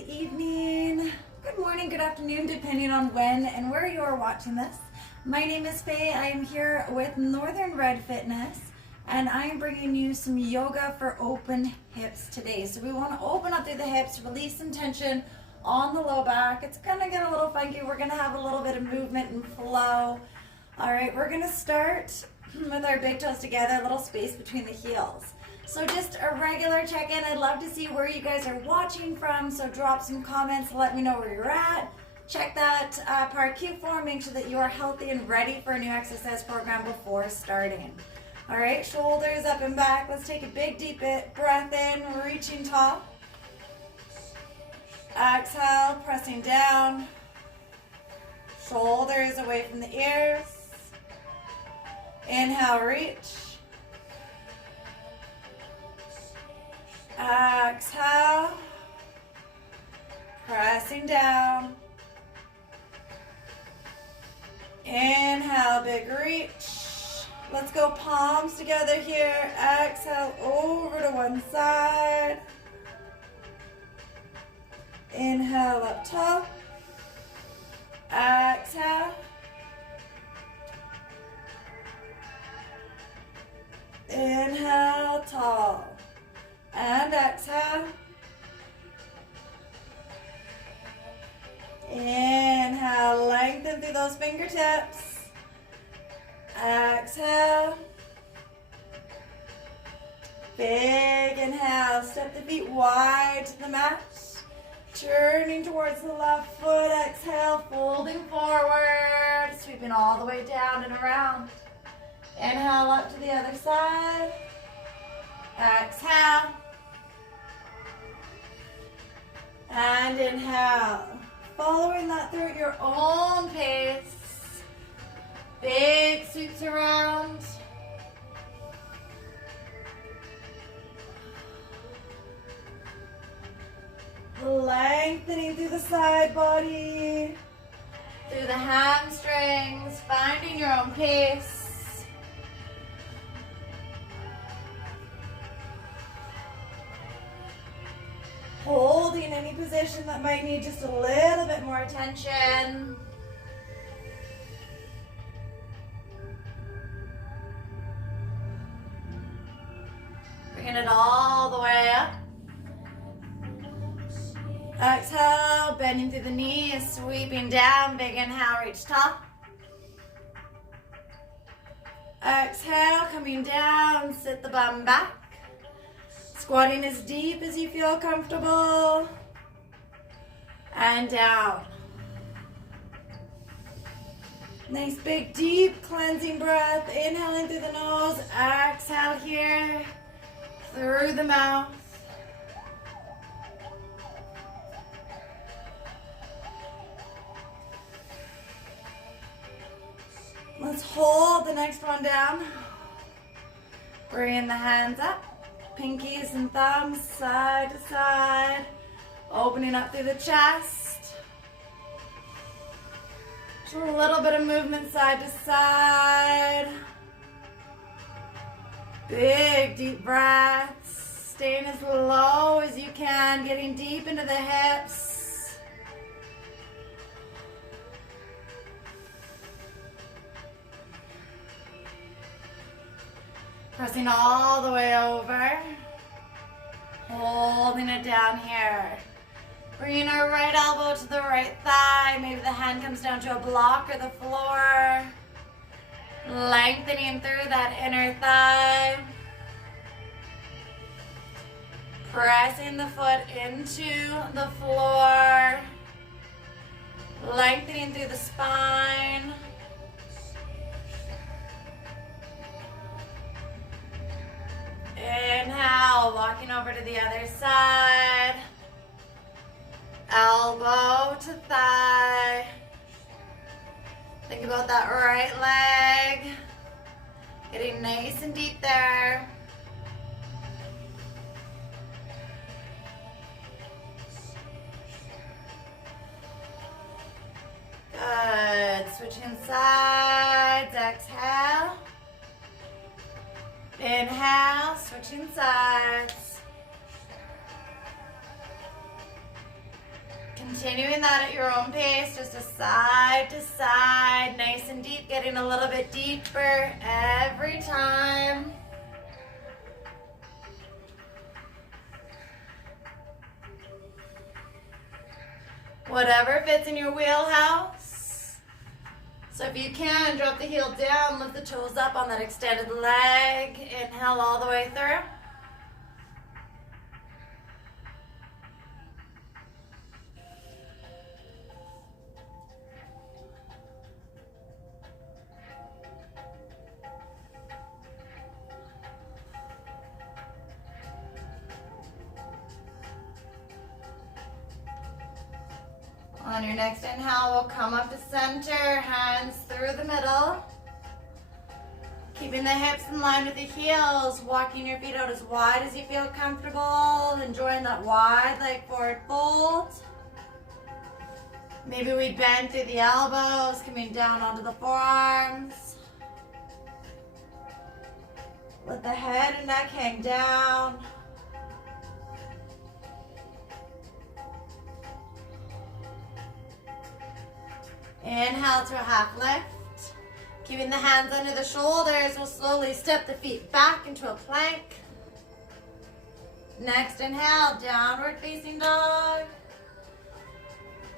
good evening, good morning, good afternoon, depending on when and where you are watching this. My name is Faye. I am here with Northern Red Fitness, and I am bringing you some yoga for open hips today. So we want to open up through the hips, release some tension on the low back. It's going to get a little funky. We're going to have a little bit of movement and flow. All right, we're going to start with our big toes together, a little space between the heels. So just a regular check-in. I'd love to see where you guys are watching from, so drop some comments, let me know where you're at. Check that Part Q form, make sure that you are healthy and ready for a new exercise program before starting. All right, shoulders up and back. Let's take a big deep breath in, reaching tall. Exhale, pressing down. Shoulders away from the ears. Inhale, reach. Exhale, pressing down. Inhale, big reach. Let's go palms together here. Exhale, over to one side. Inhale, up tall. Exhale. Inhale, tall. And exhale. Inhale, lengthen through those fingertips. Exhale. Big inhale, step the feet wide to the mat. Turning towards the left foot, exhale, folding forward, sweeping all the way down and around. Inhale up to the other side. Exhale. And inhale. Following that through at your own pace. Big sweeps around. Lengthening through the side body. Through the hamstrings. Finding your own pace. Holding any position that might need just a little bit more attention. Bringing it all the way up. Exhale, bending through the knees, sweeping down, big inhale, reach top. Exhale, coming down, sit the bum back. Squatting as deep as you feel comfortable. And down. Nice big deep cleansing breath. Inhaling through the nose. Exhale here. Through the mouth. Let's hold the next one down. Bring the hands up. Pinkies and thumbs side to side. Opening up through the chest. Just a little bit of movement side to side. Big deep breaths. Staying as low as you can. Getting deep into the hips. Pressing all the way over. Holding it down here. Bringing our right elbow to the right thigh. Maybe the hand comes down to a block or the floor. Lengthening through that inner thigh. Pressing the foot into the floor. Lengthening through the spine. Inhale, walking over to the other side. Elbow to thigh. Think about that right leg. Getting nice and deep there. Good. Switching sides. Exhale. Inhale, switching sides. Continuing that at your own pace, just a side to side, nice and deep, getting a little bit deeper every time. Whatever fits in your wheelhouse. So if you can, drop the heel down, lift the toes up on that extended leg. Inhale all the way through. On your next inhale, we'll come up to center, hands through the middle. Keeping the hips in line with the heels, walking your feet out as wide as you feel comfortable, enjoying that wide leg forward fold. Maybe we bend through the elbows, coming down onto the forearms. Let the head and neck hang down. Inhale to a half lift. Keeping the hands under the shoulders, we'll slowly step the feet back into a plank. Next inhale, downward facing dog.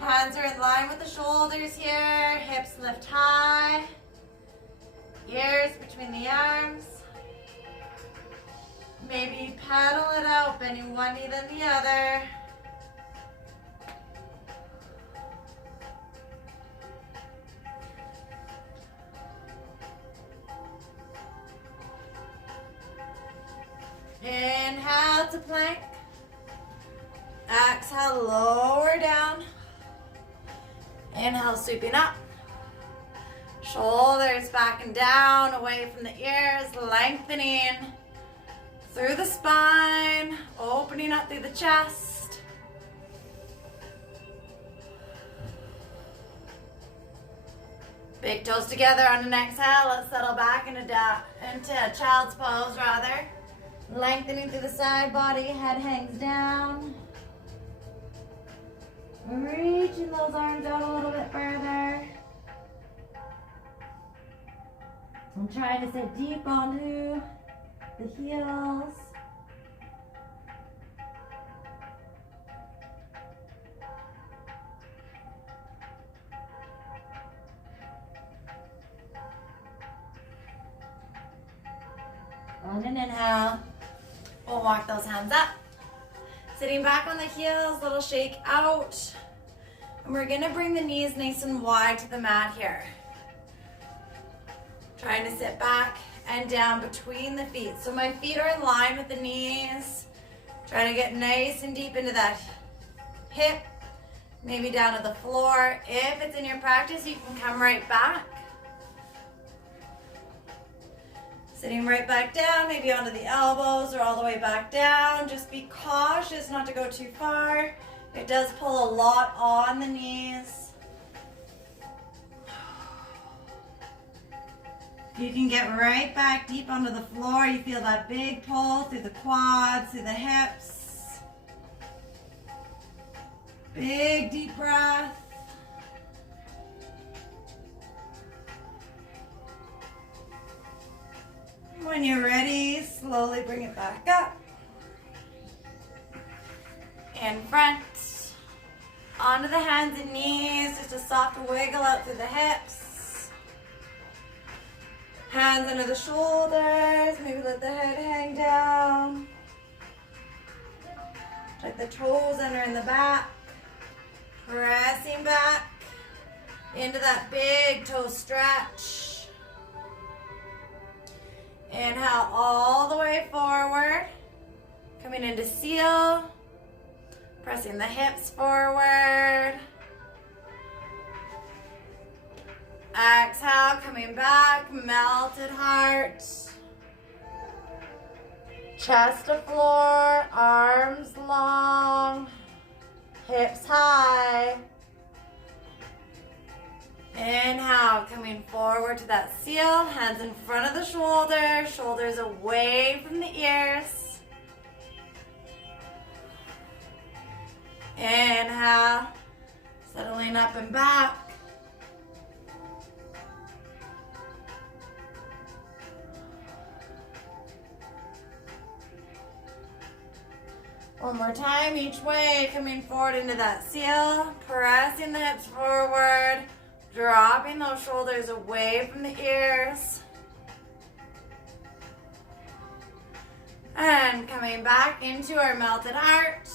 Hands are in line with the shoulders here. Hips lift high. Ears between the arms. Maybe paddle it out, bending one knee then the other. Inhale to plank. Exhale, lower down. Inhale, sweeping up. Shoulders back and down, away from the ears, lengthening through the spine, opening up through the chest. Big toes together on an exhale. Let's settle back into child's pose rather. Lengthening through the side body, head hangs down. Reaching those arms out a little bit further. I'm trying to sit deep onto the heels. On an inhale, we'll walk those hands up. Sitting back on the heels, little shake out. And we're gonna bring the knees nice and wide to the mat here. Trying to sit back and down between the feet. So my feet are in line with the knees. Trying to get nice and deep into that hip, maybe down to the floor. If it's in your practice, you can come right back. Sitting right back down, maybe onto the elbows or all the way back down. Just be cautious not to go too far. It does pull a lot on the knees. You can get right back deep onto the floor. You feel that big pull through the quads, through the hips. Big deep breath. When you're ready, slowly bring it back up. In front. Onto the hands and knees. Just a soft wiggle out through the hips. Hands under the shoulders. Maybe let the head hang down. Like the toes under in the back. Pressing back into that big toe stretch. Inhale all the way forward. Coming into seal. Pressing the hips forward. Exhale, coming back, melted heart. Chest to floor, arms long, hips high. Inhale, coming forward to that seal, hands in front of the shoulders, shoulders away from the ears. Inhale, Settling up and back. One more time each way, coming forward into that seal, pressing the hips forward, dropping those shoulders away from the ears. And coming back into our melted heart.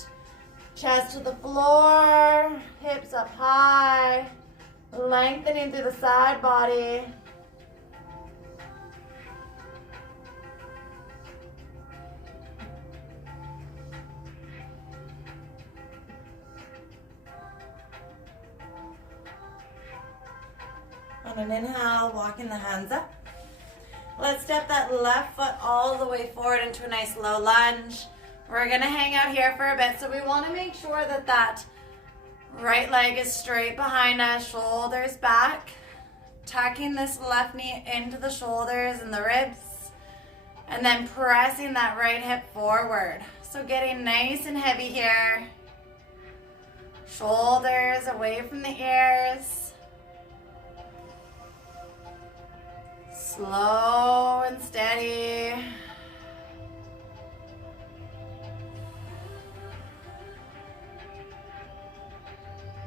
Chest to the floor, hips up high, lengthening through the side body. On an inhale, walking the hands up. Let's step that left foot all the way forward into a nice low lunge. We're gonna hang out here for a bit, so we wanna make sure that that right leg is straight behind us, shoulders back, tucking this left knee into the shoulders and the ribs, and then pressing that right hip forward. So getting nice and heavy here. Shoulders away from the ears. Slow and steady.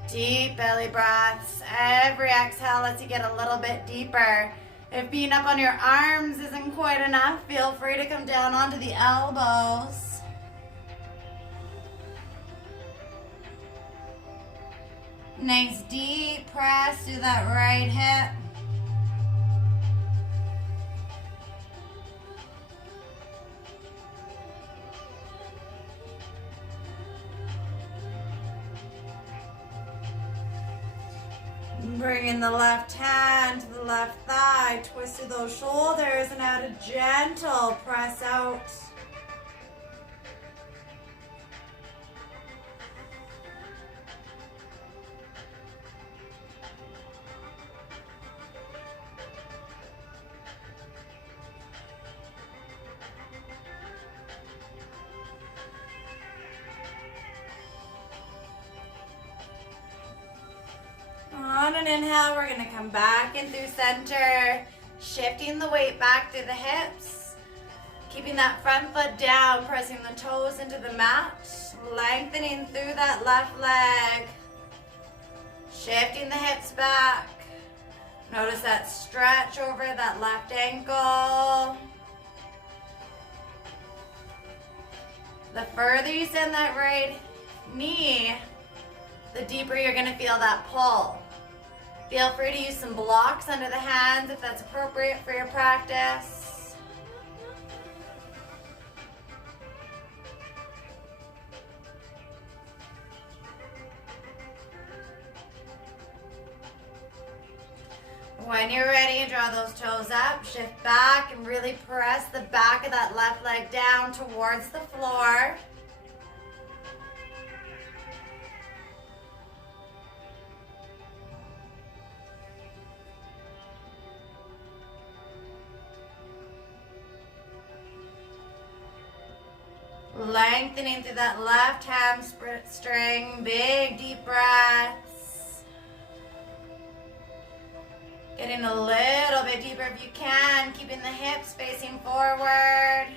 Deep belly breaths. Every exhale lets you get a little bit deeper. If being up on your arms isn't quite enough, feel free to come down onto the elbows. Nice deep press through that right hip. Bringing the left hand to the left thigh, twist through those shoulders and add a gentle press out. On an inhale, we're going to come back in through center, shifting the weight back through the hips, keeping that front foot down, pressing the toes into the mat, lengthening through that left leg, shifting the hips back. Notice that stretch over that left ankle. The further you send that right knee, the deeper you're going to feel that pull. Feel free to use some blocks under the hands if that's appropriate for your practice. When you're ready, draw those toes up, shift back, and really press the back of that left leg down towards the floor. Lengthening through that left hamstring, big deep breaths. Getting a little bit deeper if you can, keeping the hips facing forward.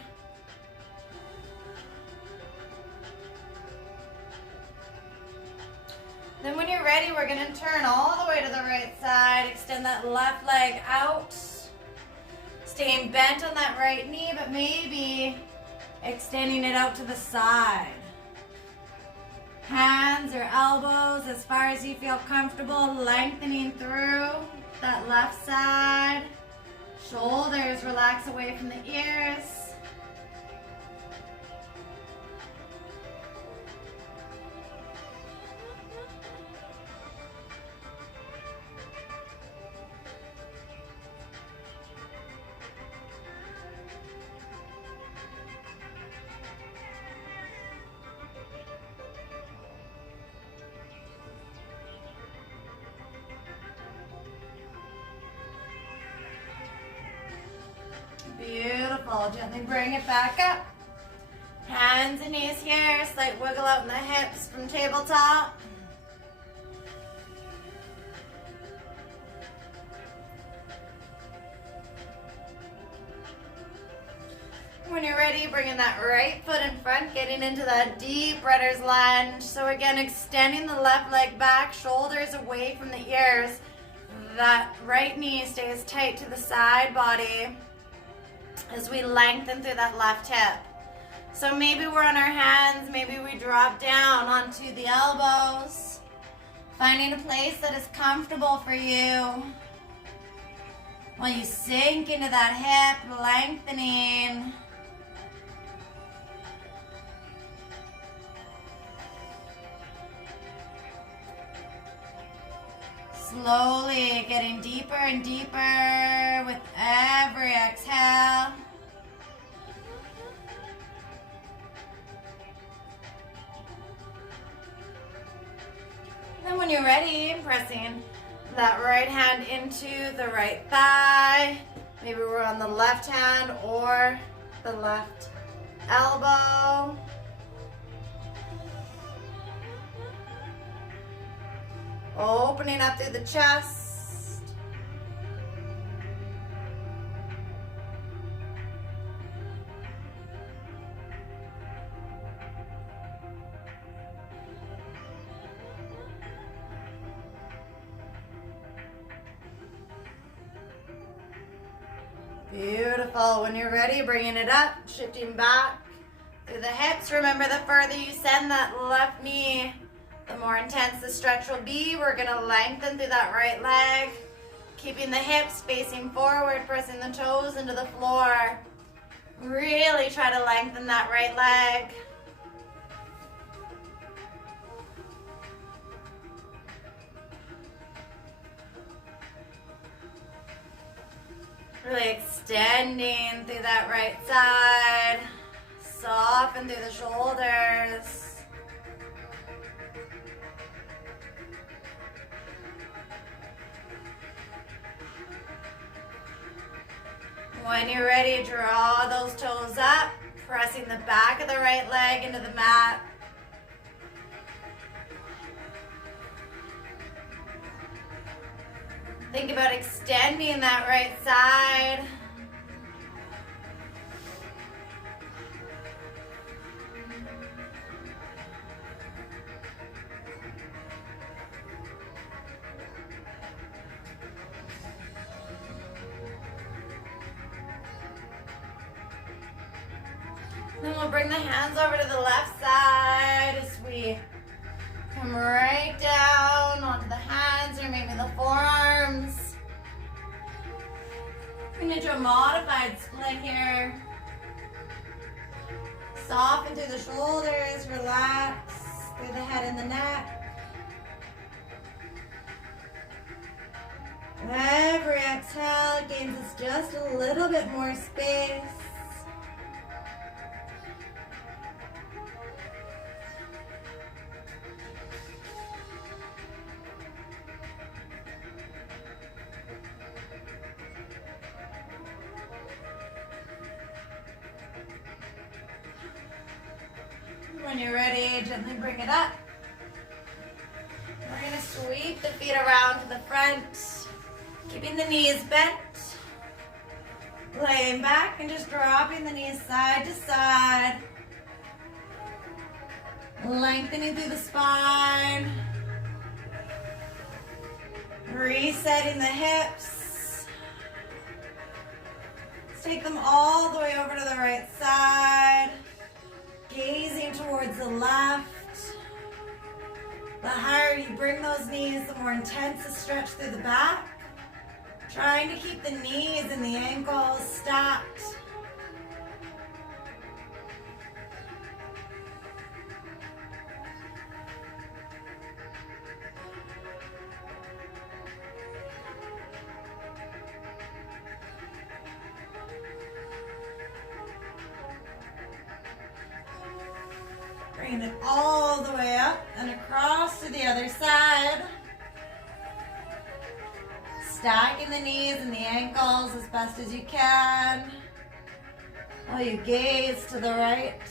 Then when you're ready, we're going to turn all the way to the right side, extend that left leg out. Staying bent on that right knee, but maybe extending it out to the side. Hands or elbows as far as you feel comfortable, lengthening through that left side. Shoulders relax away from the ears. Beautiful. Gently bring it back up. Hands and knees here. Slight wiggle out in the hips from tabletop. When you're ready, bringing that right foot in front, getting into that deep runner's lunge. So again, extending the left leg back, shoulders away from the ears. That right knee stays tight to the side body as we lengthen through that left hip. So maybe we're on our hands, maybe we drop down onto the elbows, finding a place that is comfortable for you while you sink into that hip, lengthening. Slowly getting deeper and deeper with every exhale. And when you're ready, pressing that right hand into the right thigh. Maybe we're on the left hand or the left elbow. Opening up through the chest. Beautiful. When you're ready, bringing it up, shifting back through the hips. Remember, the further you send that left knee, the more intense the stretch will be. We're gonna lengthen through that right leg, keeping the hips facing forward, pressing the toes into the floor. Really try to lengthen that right leg. Really extending through that right side. Soften through the shoulders. When you're ready, draw those toes up, pressing the back of the right leg into the mat. Think about extending that right side. Then we'll bring the hands over to the left side as we come right down onto the hands or maybe the forearms. We're going to do a modified split here. Soften through the shoulders, relax through the head and the neck. Every exhale gains us just a little bit more space. When you're ready, gently bring it up. We're going to sweep the feet around to the front, keeping the knees bent. Laying back and just dropping the knees side to side. Lengthening through the spine. Resetting the hips. Let's take them all the way over to the right side. Gazing towards the left. The higher you bring those knees, the more intense the stretch through the back. Trying to keep the knees and the ankles stacked. Bringing it all the way up and across to the other side. Stacking the knees and the ankles as best as you can. While you gaze to the right.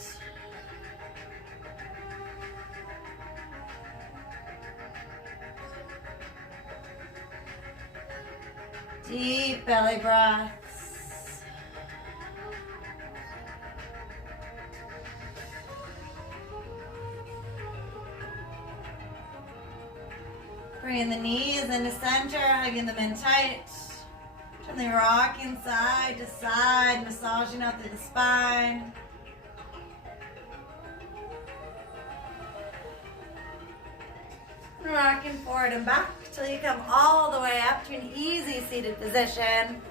Deep belly breaths. Bringing the knees into center, hugging them in tight. Gently rocking side to side, massaging out through the spine. Rocking forward and back till you come all the way up to an easy seated position.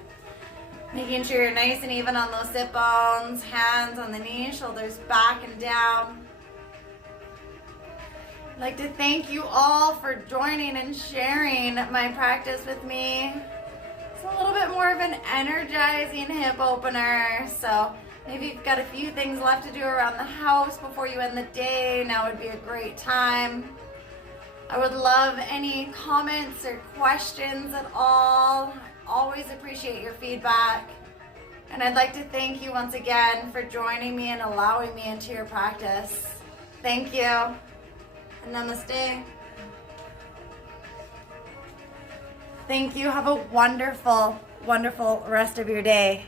Making sure you're nice and even on those sit bones, hands on the knees, shoulders back and down. I'd like to thank you all for joining and sharing my practice with me. It's a little bit more of an energizing hip opener, so maybe you've got a few things left to do around the house before you end the day. Now would be a great time. I would love any comments or questions at all. I always appreciate your feedback. And I'd like to thank you once again for joining me and allowing me into your practice. Thank you. And namaste. Thank you. Have a wonderful, wonderful rest of your day.